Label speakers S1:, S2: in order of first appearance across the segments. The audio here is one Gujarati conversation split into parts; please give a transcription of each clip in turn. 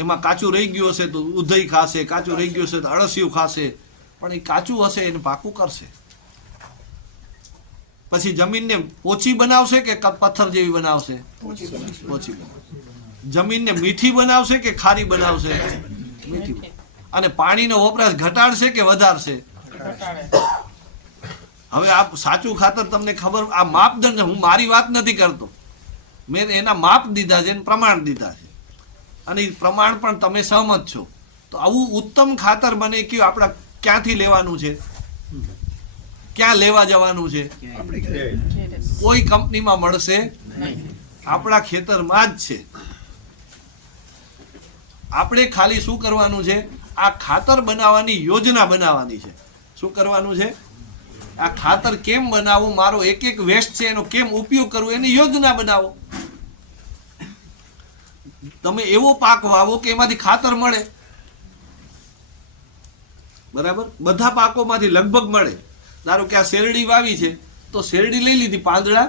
S1: એમાં કાચું રહી ગયું હશે તો ઉધઈ ખાશે કાચું રહી ગયું હશે તો અળસિયું ખાશે. પણ એ કાચું હશે એને પાકું કરશે. પછી જમીનને ઓછી બનાવશે કે પથ્થર જેવી બનાવશે? ઓછી જમીનને મીઠી બનાવશે કે ખારી બનાવશે? મીઠી. અને પાણીનો વપરાશ ઘટાડશે કે વધારશે? હવે આ સાચું ખાતર તમને ખબર આ માપદંડ હું મારી વાત નથી કરતો. મેં એના માપ દીધા છે પ્રમાણ દીધા છે. અને પ્રમાણ પણ તમે સહમત છો. તો આવું ઉત્તમ ખાતર બને કે આપણા ક્યાંથી લેવાનું છે? ક્યાં લેવા જવાનું છે? કોઈ કંપનીમાં મળશે? આપણા ખેતરમાં જ છે. આપણે ખાલી શું કરવાનું છે? આ ખાતર બનાવવાની યોજના બનાવવાની છે. શું કરવાનું છે? આ ખાતર કેમ બનાવવું? મારો એક એક વેસ્ટ છે, એનો કેમ ઉપયોગ કરવો? એની યોજના બનાવો. તમે એવો પાક વાવો કે એમાંથી ખાતર મળે? બરાબર? બધા પાકોમાંથી લગભગ મળે. ધારો કે આ શેરડી વાવી છે તો શેરડી લઈ લીધી પાંદડા.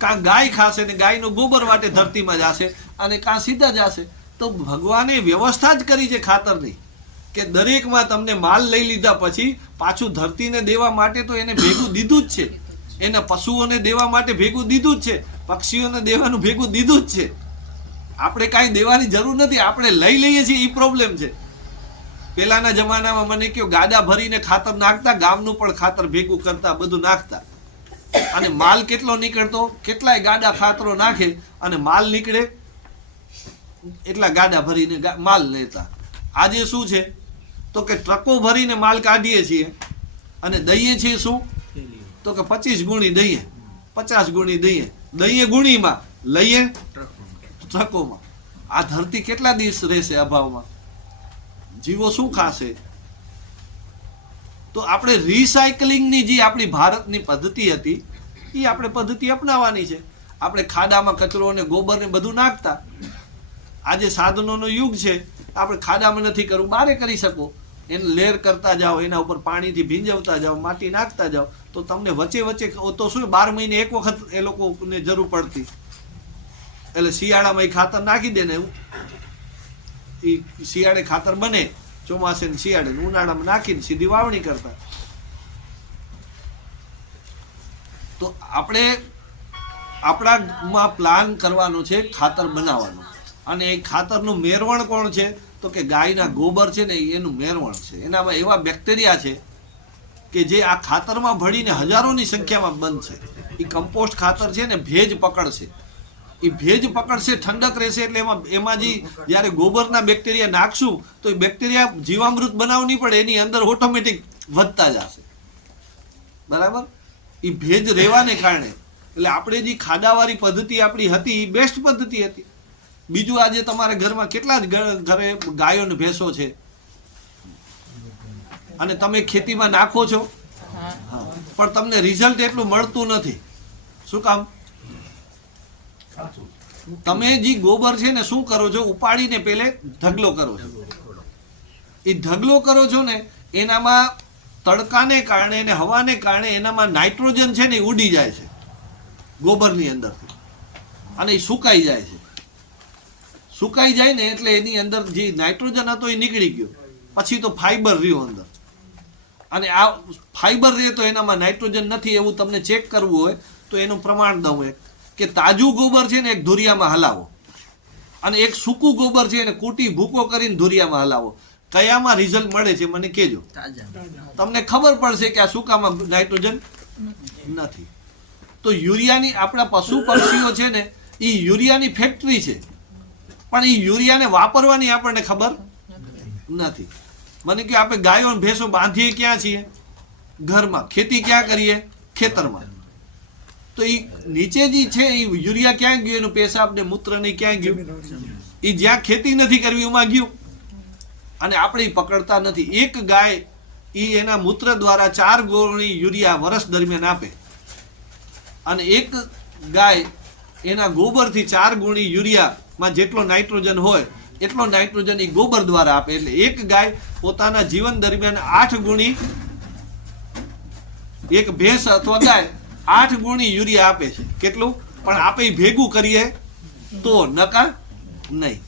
S1: કાં ગાય ખાશે ને ગાયનો ગોબર વાટે ધરતીમાં જશે અને કાં સીધા જશે? તો ભગવાને વ્યવસ્થા જ કરી છે ખાતરની કે દરેકમાં તમને માલ લઈ લીધા પછી પાછું ધરતીને દેવા માટે તો એને ભેગું દીધું જ છે. એને પશુઓને દેવા માટે ભેગું દીધું જ છે. પક્ષીઓને દેવાનું ભેગું દીધું જ છે. આપણે કાંઈ દેવાની જરૂર નથી, આપણે લઈ લઈએ છીએ એ પ્રોબ્લેમ છે. પહેલાના જમાનામાં મને કહ્યું ગાડા ભરીને ખાતર નાખતા, ગામનું પણ ખાતર ભેગું કરતા, બધું નાખતા. અને માલ કેટલો નીકળતો? કેટલાય ગાડા ખાતરો નાખે અને માલ નીકળે? એટલા ગાડા ભરીને માલ લેતા. આજે શું છે? તો કે ટ્રકો ભરીને માલ કાઢીએ છીએ અને દઈએ છીએ શું? તો કે પચીસ ગુણી દઈએ, પચાસ ગુણી દઈએ. દઈએ ગુણીમાં, લઈએ? ટ્રકોમાં આ ધરતી કેટલા દિવસ રહેશે અભાવમાં જીવો શું ખાશે? તો આપણે રિસાયકલિંગની જે આપણી ભારતની પદ્ધતિ હતી, એ આપણે પદ્ધતિ અપનાવવાની છે. આપણે ખાડામાં કચરો અને ગોબર ને બધું નાખતા. આજે સાધનોનો યુગ છે, આપણે ખાડામાં નથી કરવું બારે કરી શકો. એને લેર કરતા જાઓ, એના ઉપર પાણીથી ભીંજવતા જાઓ, માટી નાખતા જાઓ, તો તમને વચ્ચે વચ્ચે તો શું, બાર મહિને એક વખત એ લોકોને જરૂર પડતી. એટલે શિયાળામાં એ ખાતર નાખી દે ને એવું. એ શિયાળે ખાતર બને, ચોમાસે ને શિયાળે ઉનાળામાં નાખીને સીધી વાવણી કરતા. તો આપણે આપણામાં પ્લાન કરવાનો છે ખાતર બનાવવાનો. અને એ ખાતરનું મેરવણ કોણ છે? તો કે ગાયના ગોબર છે ને એનું મેરવણ છે. એનામાં એવા બેક્ટેરિયા છે કે જે આ ખાતરમાં ભળીને હજારોની સંખ્યામાં બનશે એ કમ્પોસ્ટ ખાતર છે ને ભેજ પકડશે. એ ભેજ પકડશે ઠંડક રહેશે એટલે એમાં એમાં જે જ્યારે ગોબરના બેક્ટેરિયા નાખશું તો એ બેક્ટેરિયા જીવામૃત બનાવવું નહીં પડે એની અંદર ઓટોમેટિક વધતા જશે. બરાબર? એ ભેજ રહેવાને કારણે. એટલે આપણે જે ખાડાવાળી પદ્ધતિ આપણી હતી એ બેસ્ટ પદ્ધતિ હતી. બીજું આજે તમારા ઘરમાં કેટલા જ ઘરે ગાયો ને ભેંસો છે? અને તમે ખેતીમાં નાખો છો. પણ તમને રિઝલ્ટ એટલું મળતું નથી. શું કામ? તમે જે ગોબર છે ને શું કરો છો? ઉપાડીને પેલે ઢગલો કરો છો. એ ઢગલો કરો છો ને, એનામાં તડકાને કારણે ને હવાને કારણે એનામાં નાઇટ્રોજન છે ને એ ઉડી જાય છે, ગોબરની અંદરથી. અને એ સુકાઈ જાય છે. સુકાઈ જાય ને એટલે એની અંદર જે નાઇટ્રોજન હતો એ નીકળી ગયો. પછી તો ફાઈબર રહ્યો અંદર. અને આ ફાઈબર રહે તો એનામાં નાઇટ્રોજન નથી એવું તમને ચેક કરવું હોય, તો એનું પ્રમાણ દઉં એક. કે તાજું ગોબર છે ને એક ધુરિયામાં હલાવો. અને એક સૂકું ગોબર છે એને કૂટી ભૂકો કરીને ધુરિયામાં હલાવો. કયામાં રિઝલ્ટ મળે છે મને કહેજો. તમને ખબર પડશે કે આ સૂકામાં નાઇટ્રોજન નથી. તો યુરિયાની આપણા પશુ પક્ષીઓ છે ને એ યુરિયાની ફેક્ટરી છે. પણ એ યુરિયાને વાપરવાની આપણને ખબર નથી. મને કે આપણે ગાયો અને ભેંસો બાંધીએ ક્યાં છીએ? ઘરમાં. ખેતી ક્યાં કરીએ? ખેતરમાં. તો એ નીચે જે છે એ યુરિયા ક્યાં ગયું? એનું પેશાબ ને મૂત્ર ને ક્યાં ગયું? એ જ્યાં ખેતી નથી કરવી, એમાં ગયું. અને આપણે પકડતા નથી. એક ગાય એ એના મૂત્ર દ્વારા ચાર ગોળની યુરિયા વર્ષ દરમિયાન આપે. અને એક ગાય એના ગોબરથી ચાર ગુણી યુરિયામાં જેટલો નાઇટ્રોજન હોય, એટલો નાઇટ્રોજન એ ગોબર દ્વારા આપે. એટલે એક ગાય પોતાના જીવન દરમિયાન આઠ ગુણી એક ભેંસ અથવા ગાય આઠ ગુણી યુરિયા આપે છે. કેટલું? પણ આપે ભેગું કરીએ તો નકા નહીં.